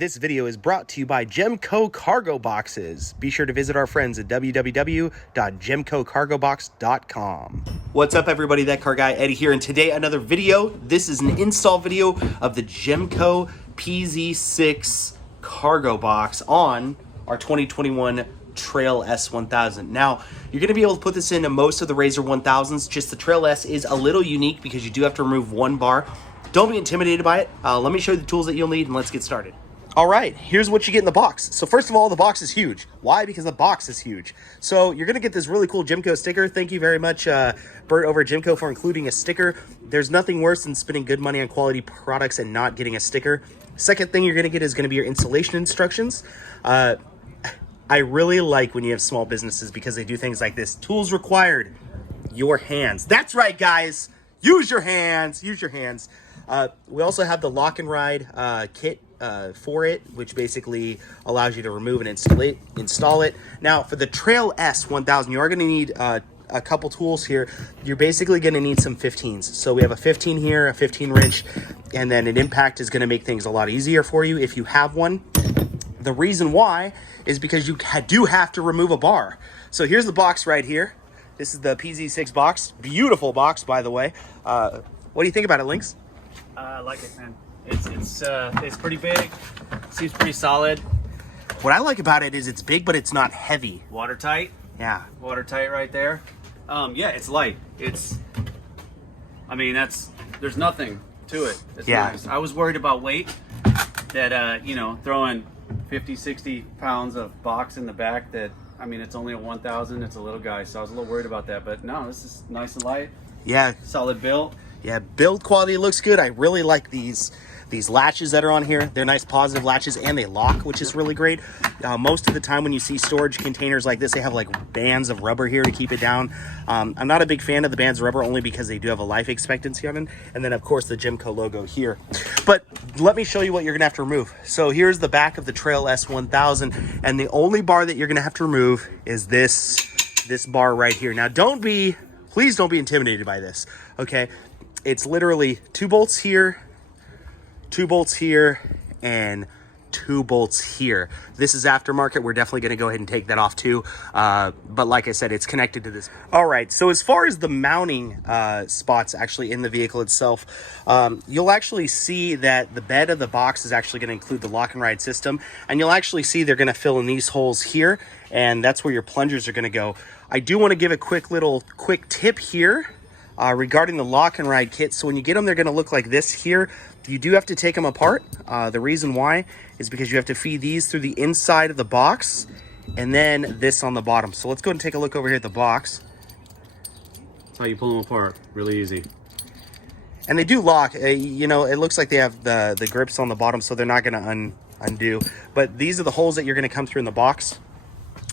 This video is brought to you by Jemco Cargo Boxes. Be sure to visit our friends at www.jemcocargobox.com. What's up, everybody? That car guy Eddie here, and today another video. This is an install video of the Jemco PZ6 cargo box on our 2021 Trail S1000. Now, you're going to be able to put this into most of the Razor 1000s. Just the Trail S is a little unique because you do have to remove one bar. Don't be intimidated by it. Let me show you the tools that you'll need, and let's get started. All right, here's what you get in the box. So first of all, the box is huge. Why? Because the box is huge. So you're gonna get this really cool Jemco sticker. Thank you very much, Bert over at Jemco, for including a sticker. There's nothing worse than spending good money on quality products and not getting a sticker. Second thing you're gonna get is gonna be your installation instructions. I really like when you have small businesses because they do things like this. Tools required, your hands. That's right, guys. Use your hands, use your hands. We also have the lock and ride kit for it, which basically allows you to remove and install it. Now, for the Trail S1000, you are going to need a couple tools here. You're basically going to need some 15s. So we have a 15 here, a 15 wrench, and then an impact is going to make things a lot easier for you if you have one. The reason why is because you do have to remove a bar. So here's the box right here. This is the PZ6 box. Beautiful box, by the way. What do you think about it, Lynx? I like it, man. It's pretty big. Seems pretty solid. What I like about it is it's big, but it's not heavy. Watertight. Yeah. Watertight right there. Yeah, it's light. There's nothing to it. It's nice. I was worried about weight, that, throwing 50, 60 pounds of box in the back it's only a 1000, it's a little guy. So I was a little worried about that, but no, this is nice and light. Yeah. Solid build. Yeah, build quality looks good. I really like these latches that are on here. They're nice positive latches, and they lock, which is really great. Most of the time when you see storage containers like this, they have like bands of rubber here to keep it down. I'm not a big fan of the bands of rubber, only because they do have a life expectancy on them. And then of course the Jemco logo here. But let me show you what you're gonna have to remove. So here's the back of the Trail S1000, and the only bar that you're gonna have to remove is this bar right here. Now please don't be intimidated by this, okay? It's literally 2 bolts here, 2 bolts here, and 2 bolts here. This is aftermarket. We're definitely going to go ahead and take that off too. But like I said, it's connected to this. All right, so as far as the mounting spots actually in the vehicle itself, you'll actually see that the bed of the box is actually going to include the lock and ride system. And you'll actually see they're going to fill in these holes here, and that's where your plungers are going to go. I do want to give a quick tip here. Regarding the lock and ride kit. So when you get them, they're going to look like this here. You do have to take them apart. The reason why is because you have to feed these through the inside of the box and then this on the bottom. So let's go and take a look over here at the box. That's how you pull them apart. Really easy. And they do lock. It looks like they have the grips on the bottom, so they're not going to undo. But these are the holes that you're going to come through in the box,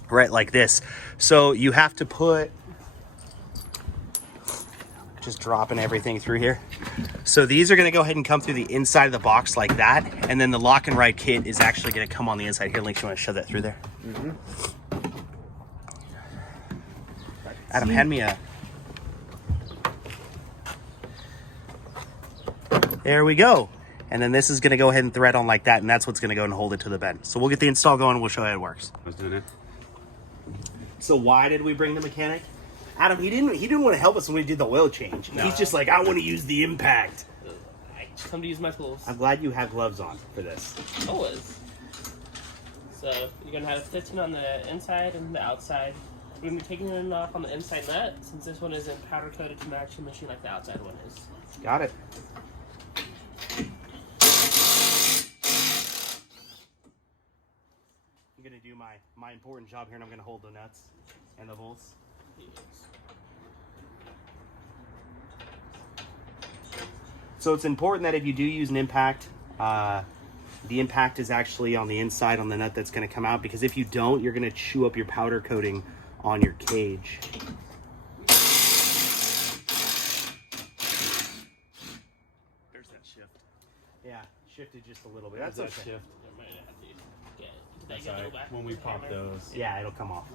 right, like this. So you have to put... just dropping everything through here. So these are going to go ahead and come through the inside of the box like that, and then the lock and ride kit is actually going to come on the inside. Here, Link, you want to shove that through there? Adam, hand me a... There we go. And then this is going to go ahead and thread on like that, and that's what's going to go and hold it to the bed. So we'll get the install going and we'll show you how it works. Let's do it. So why did we bring the mechanic? Adam, he didn't want to help us when we did the oil change. No. He's just like, I want to use the impact. I just come to use my tools. I'm glad you have gloves on for this. Always. So you're gonna have a 15 on the inside and the outside. We're gonna be taking it off on the inside nut since this one isn't powder coated to match the machine like the outside one is. Got it. I'm gonna do my important job here, and I'm gonna hold the nuts and the bolts. So it's important that if you do use an impact, the impact is actually on the inside on the nut that's going to come out, because if you don't, you're going to chew up your powder coating on your cage. There's that shift. Yeah, shifted just a little bit. That's okay. Shift. That's all right. When we pop those. Yeah, it'll come off.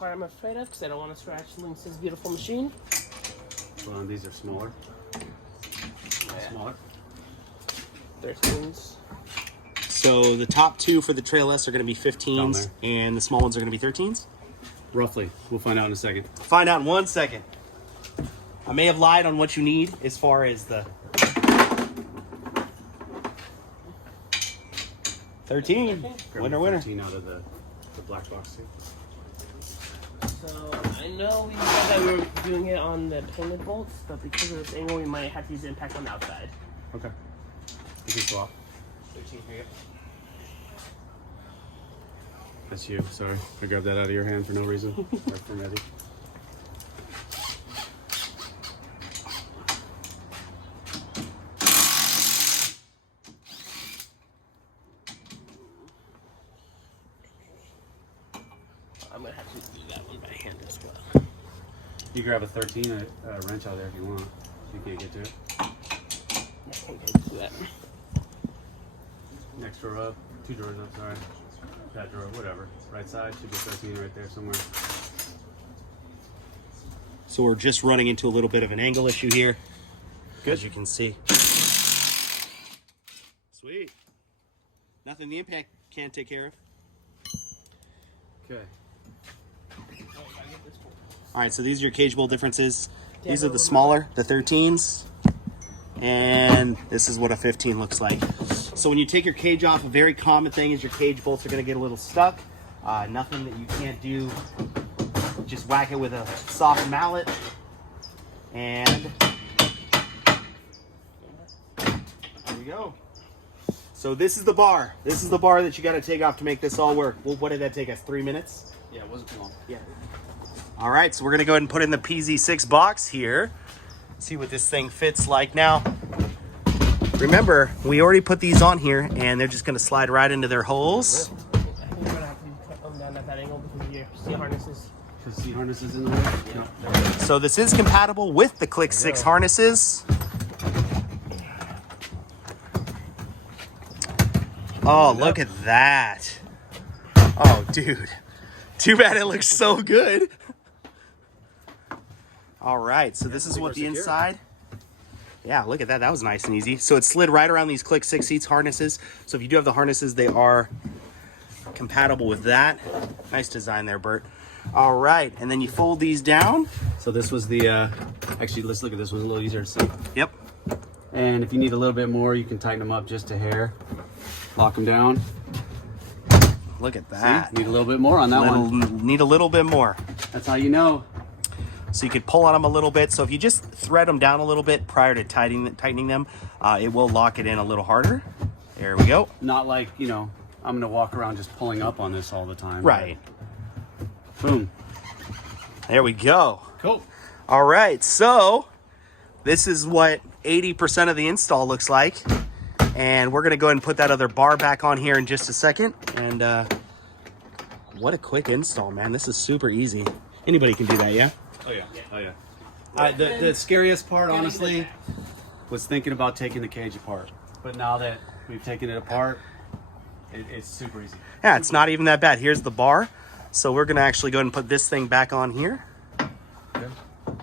part I'm afraid of because I don't want to scratch Lynx's beautiful machine. Well, these are smaller. Smaller. 13s. So the top two for the Trail S are going to be 15s, and the small ones are going to be 13s? Roughly. We'll find out in a second. Find out in 1 second. I may have lied on what you need as far as the 13. Winner. 13 out of the black box too. So I know we said that we were doing it on the painted bolts, but because of this angle, we might have to use impact on the outside. Okay. You can swap. 13 here. That's you. Sorry, I grabbed that out of your hand for no reason. Or from Eddie. I'm gonna have to do that one by hand as well. You grab a 13 wrench out there if you want. You can't get to it. I can't get to that. Next drawer up, 2 drawers up. Sorry, that drawer, whatever. Right side should be 13 right there somewhere. So we're just running into a little bit of an angle issue here, as you can see. Sweet. Nothing the impact can't take care of. Okay. All right, so these are your cage bolt differences. These are the smaller, the 13s, and this is what a 15 looks like. So when you take your cage off, a very common thing is your cage bolts are gonna get a little stuck. Nothing that you can't do. Just whack it with a soft mallet, and there you go. So this is the bar. This is the bar that you gotta take off to make this all work. Well, what did that take us, 3 minutes? Yeah, it wasn't too long. Yeah. All right, so we're gonna go ahead and put in the PZ6 box here. See what this thing fits like now. Remember, we already put these on here and they're just gonna slide right into their holes. I think we're gonna have to cut them down at that angle because of your C harnesses. Because C harnesses in the way? Yeah. So this is compatible with the Click 6 harnesses. Oh, look at that. Oh, dude. Too bad it looks so good. All right, so this is what the inside. Yeah, look at that. That was nice and easy. So it slid right around these Click 6 seats harnesses. So if you do have the harnesses, they are compatible with that. Nice design there, Bert. All right, and then you fold these down. So this was the, actually, let's look at this one. A little easier to see. Yep. And if you need a little bit more, you can tighten them up just a hair. Lock them down. Look at that. See? Need a little bit more on that one. Need a little bit more. That's how you know. So you could pull on them a little bit. So if you just thread them down a little bit prior to tightening them, it will lock it in a little harder. There we go. Not like, you know, I'm going to walk around just pulling up on this all the time. Right. Boom. There we go. Cool. All right, so this is what 80% of the install looks like. And we're gonna go ahead and put that other bar back on here in just a second. And what a quick install, man. This is super easy. Anybody can do that, yeah? Oh yeah, oh yeah. The scariest part, honestly, was thinking about taking the cage apart. But now that we've taken it apart, it's super easy. Yeah, it's not even that bad. Here's the bar. So we're gonna actually go ahead and put this thing back on here. Okay.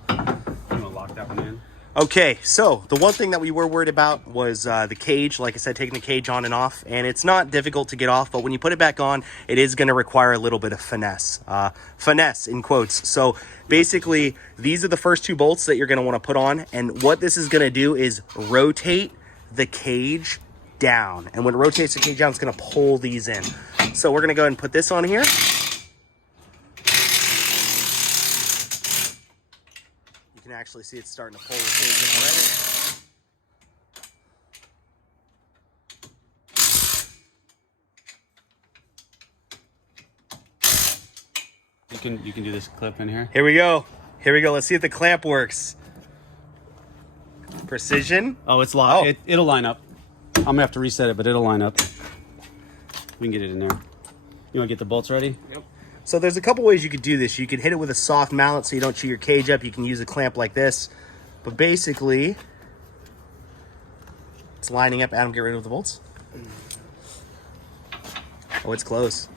I'm gonna lock that one in. Okay, so the one thing that we were worried about was the cage. Like I said, taking the cage on and off, and it's not difficult to get off, but when you put it back on, it is gonna require a little bit of finesse. Finesse in quotes. So basically, these are the first 2 bolts that you're gonna wanna put on, and what this is gonna do is rotate the cage down. And when it rotates the cage down, it's gonna pull these in. So we're gonna go ahead and put this on here. You can actually see it's starting to pull the cage in already. You can do this clip in here. Here we go. Here we go. Let's see if the clamp works. Precision. Oh, it's locked. Oh. It'll line up. I'm gonna have to reset it, but it'll line up. We can get it in there. You wanna get the bolts ready? Yep. So there's a couple ways you could do this. You could hit it with a soft mallet so you don't chew your cage up. You can use a clamp like this. But basically, it's lining up. Adam, get rid of the bolts. Oh, it's close.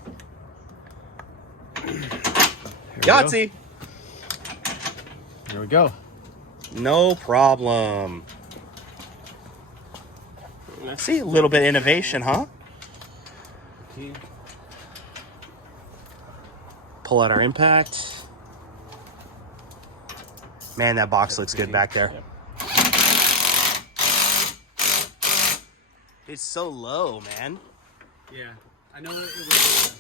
There Yahtzee. There we go. No problem. See, a little bit of innovation, huh? Pull out our impact. Man, that box looks good back there. Yep. It's so low, man. Yeah, I know it was.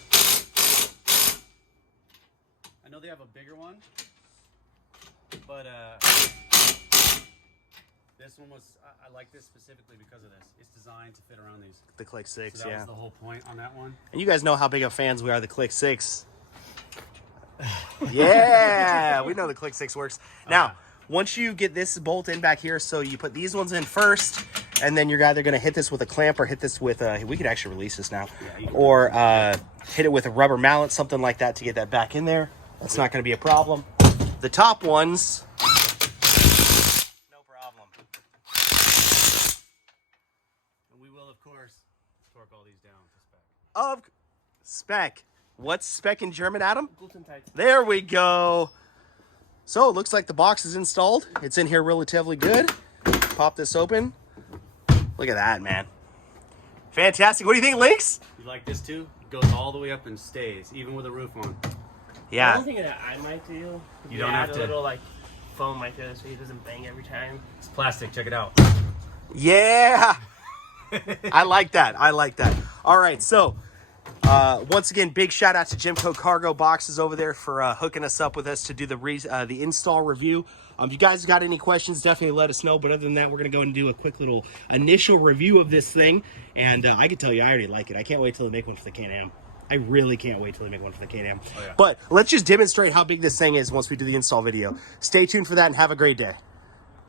I know they have a bigger one, but this one was. I like this specifically because of this. It's designed to fit around these. The Click 6, So that yeah. was the whole point on that one. And you guys know how big of fans we are of the Click 6. Yeah, we know the Click 6 works. Now, once you get this bolt in back here, so you put these ones in first, and then you're either going to hit this with a clamp or hit this with a, we could actually release this now, or hit it with a rubber mallet, something like that to get that back in there. That's not going to be a problem. The top ones, no problem. And we will, of course, torque all these down to spec. Of spec. What's spec in German, Adam? Glutenteig. There we go. So it looks like the box is installed. It's in here relatively good. Pop this open. Look at that, man. Fantastic. What do you think, Lynx? You like this too? It goes all the way up and stays, even with a roof on. The Yeah. only thing that I might do, You don't have add to- a little like foam like this so it doesn't bang every time. It's plastic. Check it out. Yeah. I like that. I like that. All right. So once again, big shout out to Jemco Cargo Boxes over there for hooking us up with us to do the install review. If you guys got any questions, definitely let us know. But other than that, we're going to go and do a quick little initial review of this thing. And I can tell you, I already like it. I can't wait till they make one for the Can-Am. I really can't wait till they make one for the Can-Am. Oh, yeah. But let's just demonstrate how big this thing is once we do the install video. Stay tuned for that and have a great day.